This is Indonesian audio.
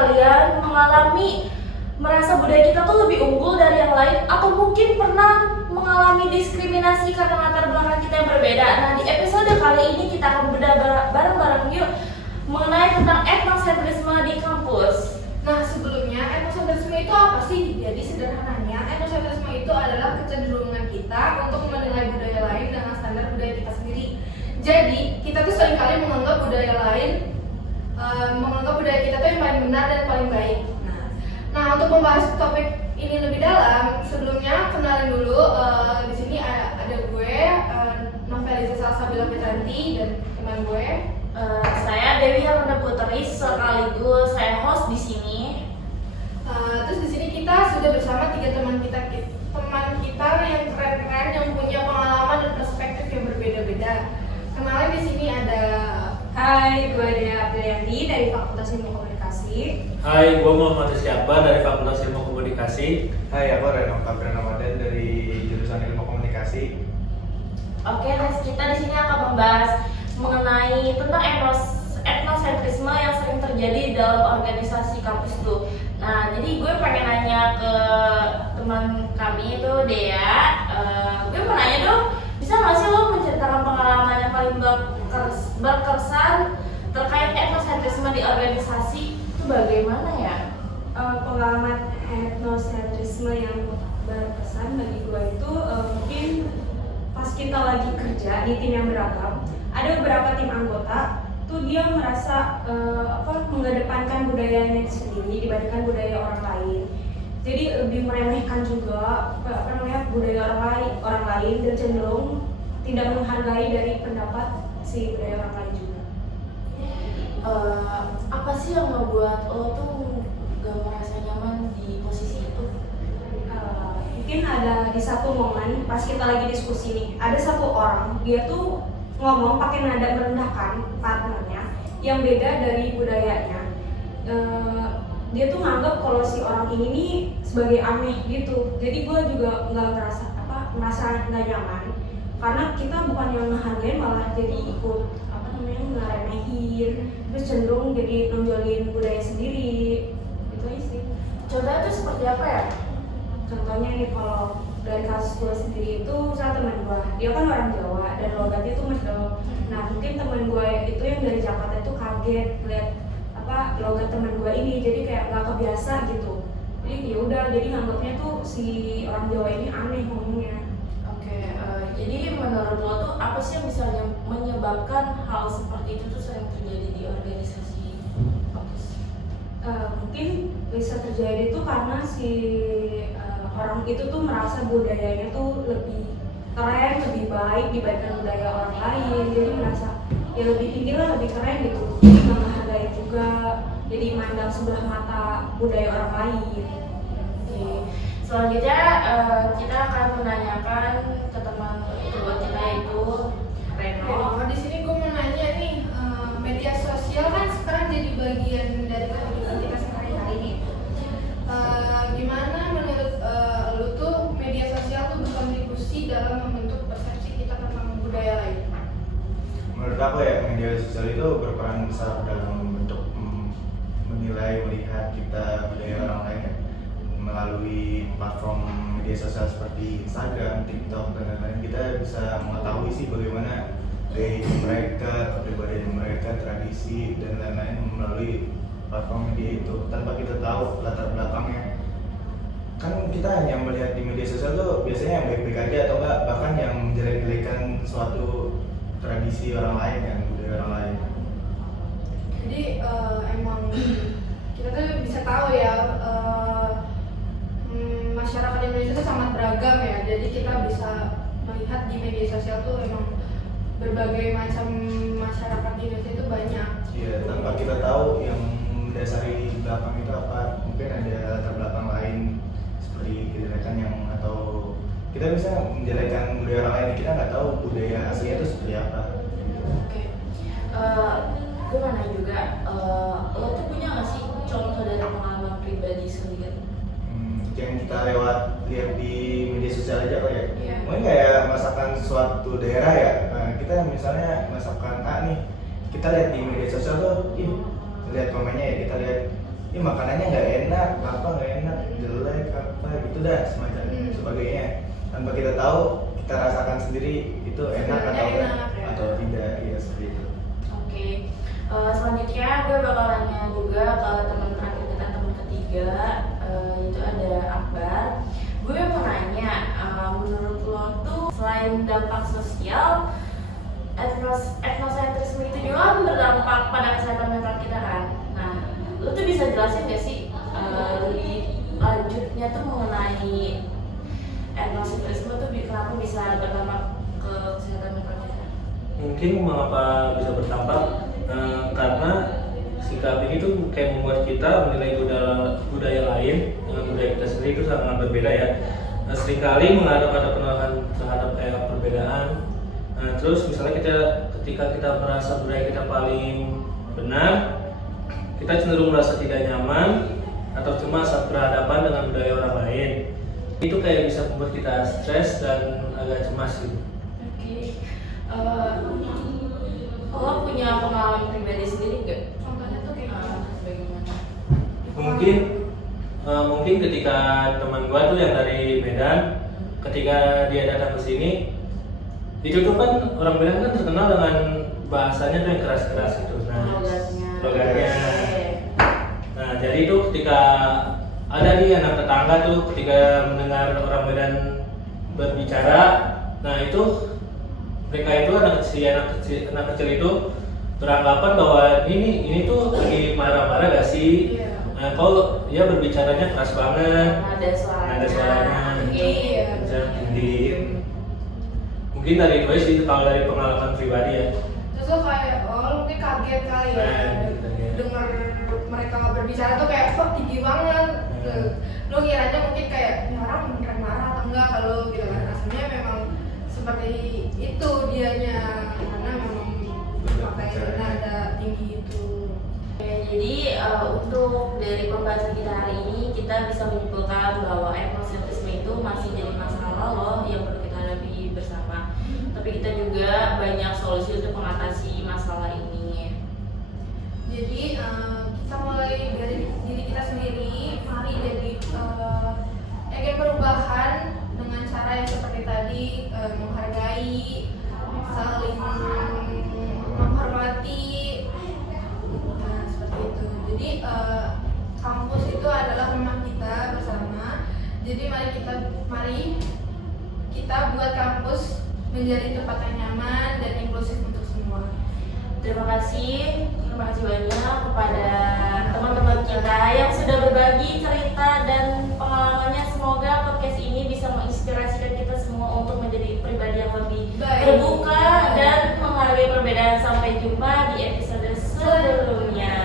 kalian mengalami merasa budaya kita tuh lebih unggul dari yang lain, atau mungkin pernah mengalami diskriminasi karena latar belakang kita yang berbeda? Nah, di episode kali ini kita akan bedah bareng-bareng yuk mengenai tentang etnosentrisme di kampus. Nah, sebelumnya etnosentrisme itu apa sih? Jadi sederhananya, etnosentrisme itu adalah kecenderungan kita untuk menilai budaya lain dengan standar budaya kita sendiri. Jadi, kita tuh seringkali menganggap budaya lain, menganggap budaya kita tuh yang paling benar dan paling baik. Nah, untuk membahas topik ini lebih dalam, sebelumnya kenalin dulu. Di sini ada gue, Noveliza Salsabila Petranti, dan teman gue. Saya Dewi Haruna Putri, sekaligus saya host di sini. Terus di sini kita sudah bersama 3 teman kita yang keren-keren, yang punya pengalaman dan perspektif yang berbeda-beda. Kenalin di sini ada. Hai, gue Dea Aprianti dari Fakultas Ilmu Komunikasi. Hai, gue Muhammad Syakbar dari Fakultas Ilmu Komunikasi. Hai, aku Reno Kabren Ramadan dari jurusan Ilmu Komunikasi. Oke, next kita di sini akan membahas mengenai tentang etnosentrisme yang sering terjadi di dalam organisasi kampus tuh. Nah, jadi gue pengen nanya ke teman kami itu Dea. Gue mau nanya dong, bisa nggak sih lo menceritakan pengalaman yang paling berkesan terkait etnosentrisme di organisasi itu bagaimana ya? Pengalaman etnosentrisme yang berkesan bagi gue itu mungkin pas kita lagi kerja di tim yang beragam, ada beberapa tim anggota tuh dia merasa mengedepankan budayanya sendiri dibandingkan budaya orang lain. Jadi lebih meremehkan juga budaya orang lain dan cenderung tidak menghargai dari pendapat si budaya orang lain juga. Apa sih yang membuat lo tuh gak merasa nyaman di posisi itu? Mungkin ada di satu momen pas kita lagi diskusi nih, ada satu orang dia tuh ngomong pakai nada merendahkan partnernya yang beda dari budayanya. Dia tuh nganggap kalau si orang ini nih sebagai aneh gitu. Jadi gue juga nggak merasa nggak nyaman karena kita bukan yang ngehargain, malah jadi ikut ngeremehin, terus cenderung jadi nonjolin budaya sendiri. Itu aja sih. Contohnya tuh seperti apa ya? Contohnya nih, kalau dari kasus gue sendiri itu, salah teman gue, dia kan orang Jawa dan logatnya tuh Medok. Nah, mungkin teman gue itu yang dari Jakarta itu kaget lihat logat teman gue ini, jadi kayak nggak kebiasa gitu. Jadi yaudah, jadi nganggapnya tuh si orang Jawa ini aneh ngomongnya. Oke, jadi menurut lo tuh apa sih yang bisa menyebabkan hal seperti itu tuh sering terjadi di organisasi kampus? Mungkin bisa terjadi tuh karena si orang itu tuh merasa budayanya tuh lebih keren, lebih baik dibandingkan budaya orang lain. Jadi merasa ya lebih tinggi lah, lebih keren gitu. Jadi nggak menghargai juga, jadi mandang sebelah mata budaya orang lain. Oke. Selanjutnya kita akan menanyakan ke teman kedua kita yaitu Reno. Di sini gue mau nanya nih, media sosial kan sekarang jadi bagian dari kehidupan kita sehari-hari nih. Gimana menurut lu tuh media sosial tuh berkontribusi dalam membentuk persepsi kita tentang budaya lain? Menurut aku ya, media sosial itu berperan besar dalam membentuk menilai, melihat kita budaya orang lain ya. Melalui platform media sosial seperti Instagram, TikTok, dan lain-lain, kita bisa mengetahui sih bagaimana gaya hidup mereka, kepribadian mereka, tradisi, dan lain-lain melalui platform media itu tanpa kita tahu latar belakangnya. Kan kita hanya melihat di media sosial tuh biasanya yang baik-baik aja atau enggak, bahkan yang menjelek-jelekan suatu tradisi orang lain, yang budaya orang lain. Jadi emang kita tuh bisa tahu ya, masyarakat Indonesia itu sangat beragam ya. Jadi kita bisa melihat di media sosial tuh emang berbagai macam masyarakat di Indonesia itu banyak. Iya, tanpa kita tahu yang mendasari belakang itu apa, mungkin ada latar belakang lain seperti kejelekan yang, atau kita bisa menjelekan budaya orang lain, kita nggak tahu budaya aslinya itu seperti apa. Oke. Gue mau nanya juga, lo tuh punya nggak sih contoh dari pengalaman pribadi sendiri? Yang kita lihat di media sosial aja kok ya. Iya. Mungkin kayak masakan suatu daerah ya. Kita misalnya masakan A nih, kita lihat di media sosial tuh, lihat komennya ya, kita lihat ini makanannya nggak enak, apa nggak enak, jelek apa gitu dah semacam sebagainya. Tanpa kita tahu, kita rasakan sendiri itu enak atau Sebenarnya enggak enak, ya. atau tidak, ya seperti itu. Oke. Selanjutnya gue bakal nanya juga ke teman terakhir kita, teman ketiga, itu ada Akbar. Gue mau nanya, menurut lo tuh selain dampak sosial, etnosentrisme itu juga kan berdampak pada kesehatan mental kita kan. Nah, lo tuh bisa jelasin gak sih lebih lanjutnya tuh mengenai etnosentrisme tuh kenapa bisa berdampak ke kesehatan mental kita? Mungkin mengapa bisa berdampak karena sikap ini tuh kayak membuat kita menilai budaya lain dengan budaya kita sendiri itu sangat berbeda ya. Seringkali menghadap ada penolakan terhadap kayak perbedaan. Terus misalnya ketika kita merasa budaya kita paling benar, kita cenderung merasa tidak nyaman atau cemas saat berhadapan dengan budaya orang lain. Itu kayak bisa membuat kita stres dan agak cemas gitu. Oke. Lo punya pengalaman pribadi sendiri gak? Contohnya tuh kayak Bagaimana? Mungkin ketika teman gua tuh yang dari Medan, ketika dia datang ke sini, itu tuh kan orang Medan kan terkenal dengan bahasanya tuh yang keras-keras gitu. Nah, logatnya. Nah, jadi itu ketika ada nih anak tetangga tuh ketika mendengar orang Medan berbicara, nah itu mereka itu anak kecil itu beranggapan bahwa ini tuh lagi marah-marah gak sih? Iya. Nah, kalau dia berbicaranya keras banget, Nada suaranya. Oke. Iya. Bisa tinggi. Mungkin dari gue sih kalau dari pengalaman pribadi ya. Terus lo kayak, lo mungkin kaget kali ya Kaget. dengar mereka berbicara tuh kayak kok tinggi banget. Lo kiranya mungkin kayak ini orang beneran marah atau enggak kalau gitu kan. Aslinya memang seperti itu dianya karena memang pakai nada tinggi itu. Oke, jadi untuk dari pembahasan kita hari ini kita bisa menyimpulkan bahwa etnosentrisme itu masih jadi masalah loh yang perlu kita hadapi bersama. Tapi kita juga banyak solusi untuk mengatasi masalah ini. Jadi kita mulai dari diri kita sendiri, mari jadi ingin perubahan dengan cara yang seperti tadi, menghargai, saling menghormati, nah seperti itu. Jadi kampus itu adalah rumah kita bersama. Jadi mari kita buat kampus menjadi tempat yang nyaman dan inklusif untuk semua. Terima kasih banyak kepada teman-teman kita yang sudah berbagi cerita dan pengalamannya. Semoga podcast ini bisa menginspirasikan kita semua untuk menjadi pribadi yang lebih Baik. terbuka dan menghargai perbedaan. Sampai jumpa di episode sebelumnya.